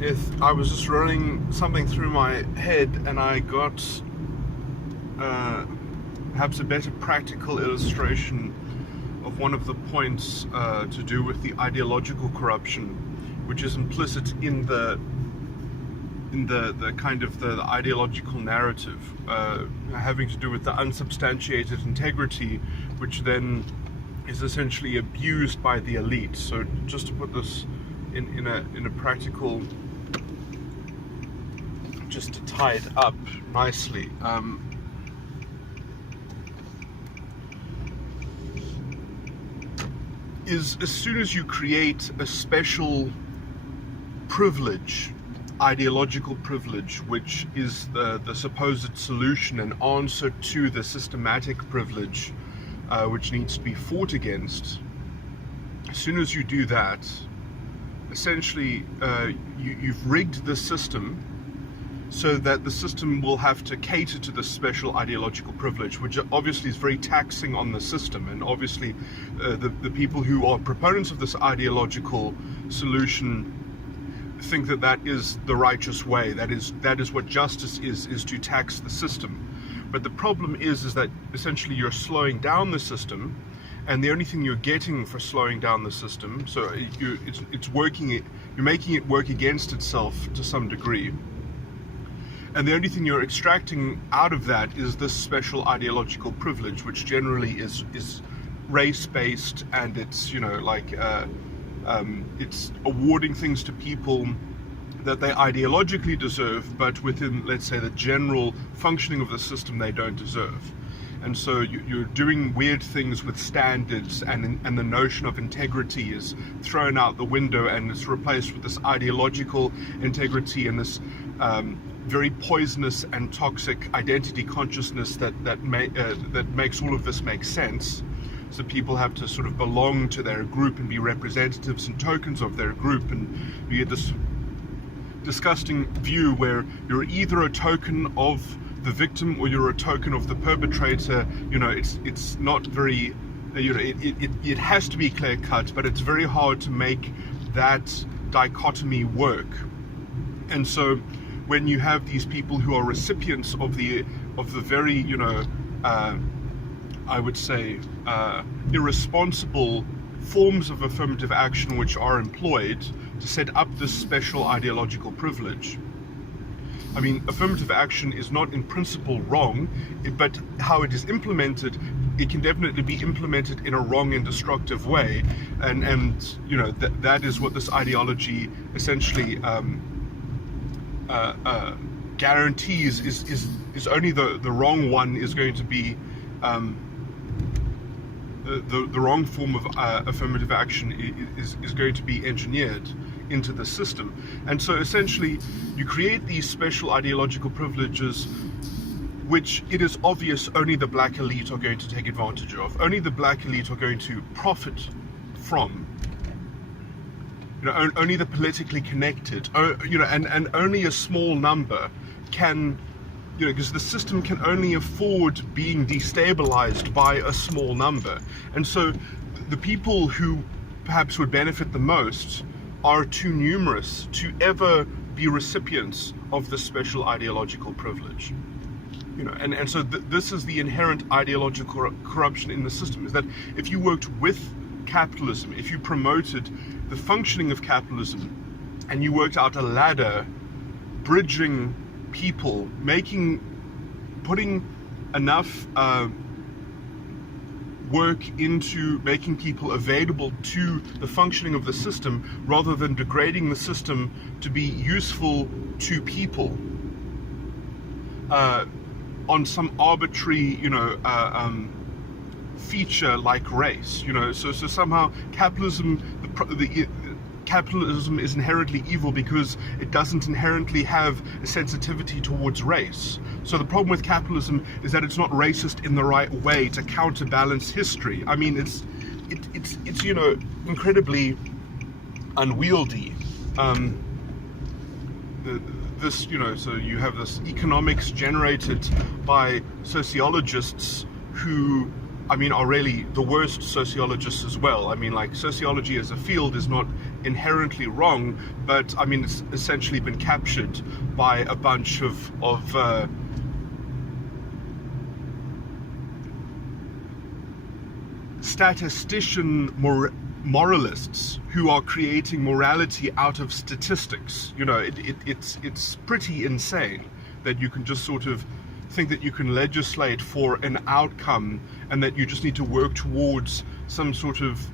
If I was just running something through my head and I got perhaps a better practical illustration of one of the points to do with the ideological corruption, which is implicit in the kind of the ideological narrative, having to do with the unsubstantiated integrity, which then is essentially abused by the elite. So just to put this in a practical, just to tie it up nicely, is as soon as you create a special privilege, ideological privilege, which is the supposed solution and answer to the systematic privilege which needs to be fought against, as soon as you do that, essentially you've rigged the system so that the system will have to cater to this special ideological privilege, which obviously is very taxing on the system. And obviously the people who are proponents of this ideological solution think that that is the righteous way. That is what justice is to tax the system. But the problem is that essentially you're slowing down the system, and the only thing you're getting for slowing down the system, so it's working, you're making it work against itself to some degree. And the only thing you're extracting out of that is this special ideological privilege, which generally is race-based, and it's, you know, like it's awarding things to people that they ideologically deserve, but within, let's say, the general functioning of the system, they don't deserve. And so you're doing weird things with standards, and the notion of integrity is thrown out the window, and it's replaced with this ideological integrity and this very poisonous and toxic identity consciousness that makes all of this make sense. So people have to sort of belong to their group and be representatives and tokens of their group, and you get this disgusting view where you're either a token of the victim or you're a token of the perpetrator. You know, it's not very, you know, it has to be clear cut, but it's very hard to make that dichotomy work. And so when you have these people who are recipients of the very, you know, I would say irresponsible forms of affirmative action which are employed to set up this special ideological privilege. I mean, affirmative action is not in principle wrong, but how it is implemented, it can definitely be implemented in a wrong and destructive way, and you know, that is what this ideology essentially guarantees is only the wrong one is going to be the wrong form of affirmative action is going to be engineered into the system. And so essentially you create these special ideological privileges which it is obvious only the black elite are going to take advantage of, only the black elite are going to profit from. You know, only the politically connected, you know, and only a small number can, you know, because the system can only afford being destabilized by a small number. And so the people who perhaps would benefit the most are too numerous to ever be recipients of this special ideological privilege. You know, and so this is the inherent ideological corruption in the system, is that if you worked with capitalism, if you promoted the functioning of capitalism, and you worked out a ladder bridging people, putting enough work into making people available to the functioning of the system, rather than degrading the system to be useful to people on some arbitrary, you know, feature like race. You know, so somehow capitalism is inherently evil because it doesn't inherently have a sensitivity towards race. So the problem with capitalism is that it's not racist in the right way to counterbalance history. I mean, it's you know, incredibly unwieldy. This, you know, so you have this economics generated by sociologists who, I mean, are really the worst sociologists as well. I mean, like, sociology as a field is not inherently wrong, but I mean it's essentially been captured by a bunch of statistician moralists who are creating morality out of statistics. You know, it's pretty insane that you can just sort of think that you can legislate for an outcome and that you just need to work towards some sort of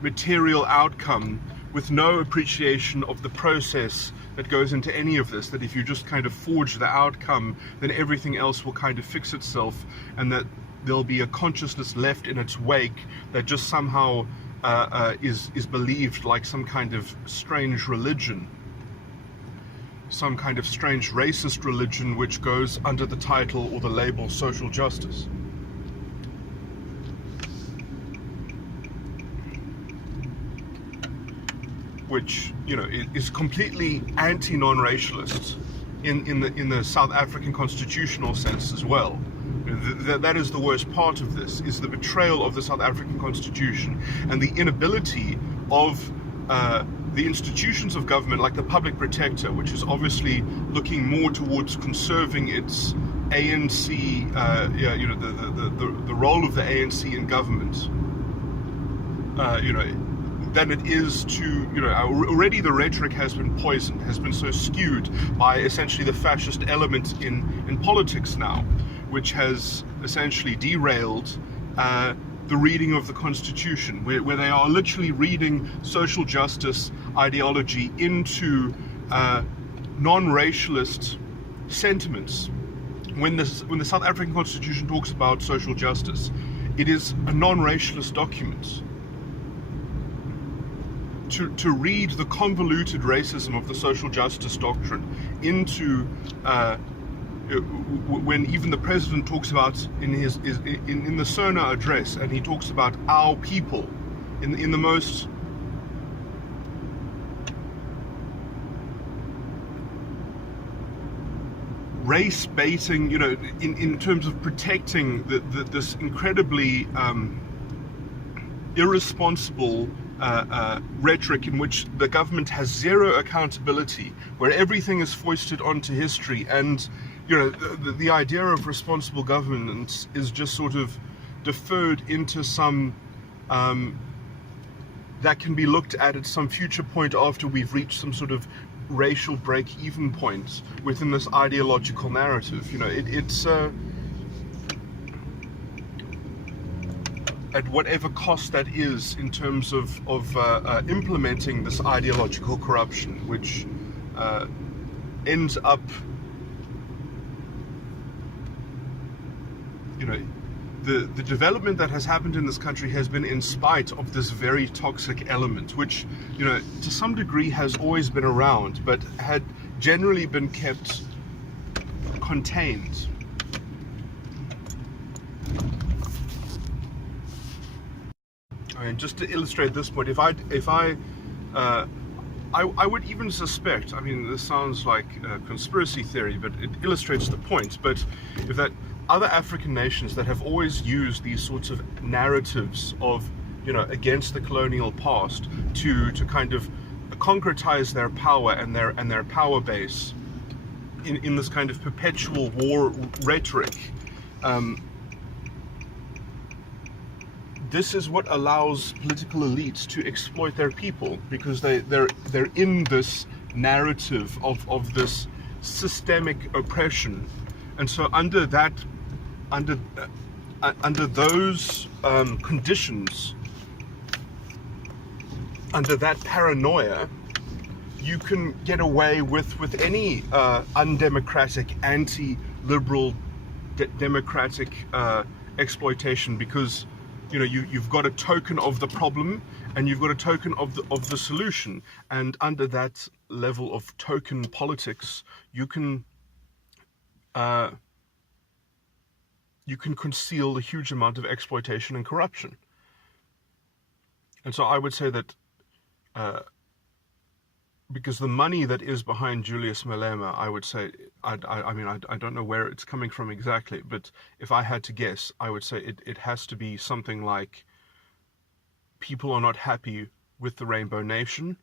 material outcome with no appreciation of the process that goes into any of this, that if you just kind of forge the outcome, then everything else will kind of fix itself, and that there'll be a consciousness left in its wake that just somehow is believed like some kind of strange religion, some kind of strange racist religion which goes under the title or the label social justice. Which, you know, is completely anti-non-racialist in the South African constitutional sense as well. That is the worst part of this, is the betrayal of the South African Constitution and the inability of the institutions of government, like the Public Protector, which is obviously looking more towards conserving its ANC, you know, the role of the ANC in government, you know, than it is to, you know, already the rhetoric has been poisoned, has been so skewed by essentially the fascist element in politics now, which has essentially derailed the reading of the Constitution, where they are literally reading social justice ideology into non-racialist sentiments. When the South African Constitution talks about social justice, it is a non-racialist document. To read the convoluted racism of the social justice doctrine into when even the president talks about in the SONA address, and he talks about our people in the most race baiting, you know, in terms of protecting this incredibly irresponsible rhetoric in which the government has zero accountability, where everything is foisted onto history, and you know the idea of responsible governance is just sort of deferred into some that can be looked at some future point after we've reached some sort of racial break-even point within this ideological narrative. You know, it's at whatever cost that is in terms of implementing this ideological corruption, which ends up, you know, the development that has happened in this country has been in spite of this very toxic element, which, you know, to some degree has always been around, but had generally been kept contained. And just to illustrate this point, if I would even suspect, I mean, this sounds like a conspiracy theory, but it illustrates the point, but if that other African nations that have always used these sorts of narratives of, you know, against the colonial past to kind of concretize their power and their power base in this kind of perpetual war rhetoric, this is what allows political elites to exploit their people, because they're in this narrative of this systemic oppression, and so under those conditions, under that paranoia, you can get away with any undemocratic, anti-liberal, democratic exploitation, because, you know, you've got a token of the problem and you've got a token of the solution, and under that level of token politics, you can conceal a huge amount of exploitation and corruption. And so I would say that because the money that is behind Julius Malema, I would say, I mean, I don't know where it's coming from exactly, but if I had to guess, I would say it has to be something like people are not happy with the Rainbow Nation,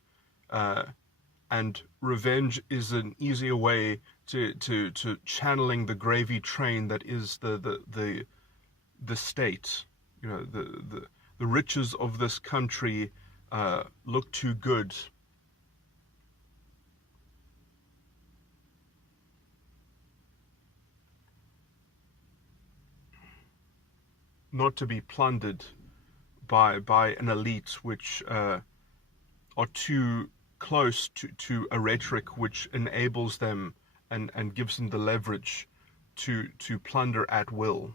and revenge is an easier way to channeling the gravy train that is the state. You know, the riches of this country look too good. Not to be plundered by an elite which are too close to a rhetoric which enables them and gives them the leverage to plunder at will.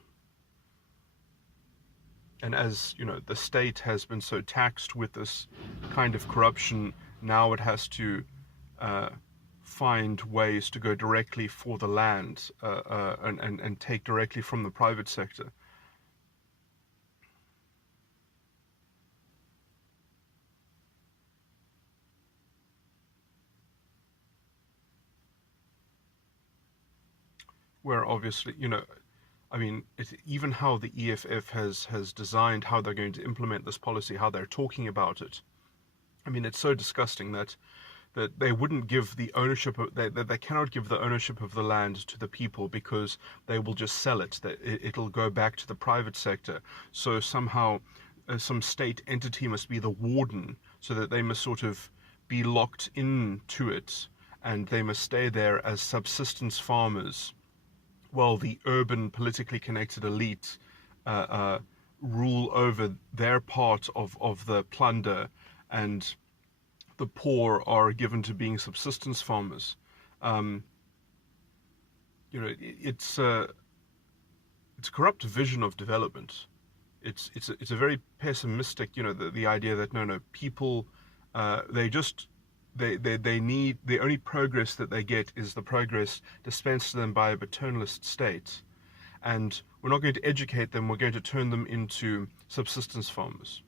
And as you know, the state has been so taxed with this kind of corruption, now it has to find ways to go directly for the land and take directly from the private sector. Where obviously, you know, I mean, even how the EFF has designed how they're going to implement this policy, how they're talking about it. I mean, it's so disgusting that they wouldn't give the ownership of, they cannot give the ownership of the land to the people because they will just sell it. That it'll go back to the private sector. So somehow some state entity must be the warden, so that they must sort of be locked into it, and they must stay there as subsistence farmers, while the urban, politically connected elite rule over their part of the plunder, and the poor are given to being subsistence farmers. You know, it's a corrupt vision of development. It's a very pessimistic. You know, the idea that no people they need, the only progress that they get is the progress dispensed to them by a paternalist state, and we're not going to educate them, we're going to turn them into subsistence farmers.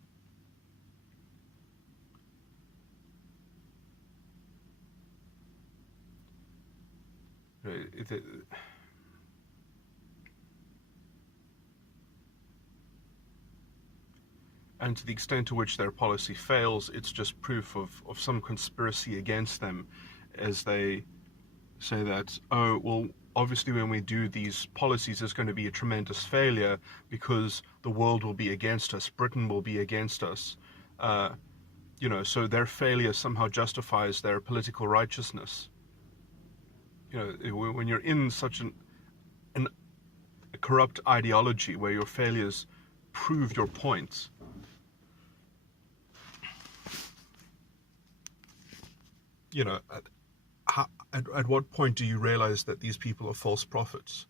And to the extent to which their policy fails, it's just proof of some conspiracy against them, as they say that, oh, well, obviously when we do these policies, there's going to be a tremendous failure because the world will be against us, Britain will be against us. You know, so their failure somehow justifies their political righteousness. You know, when you're in such a corrupt ideology where your failures prove your points, you know, at what point do you realize that these people are false prophets?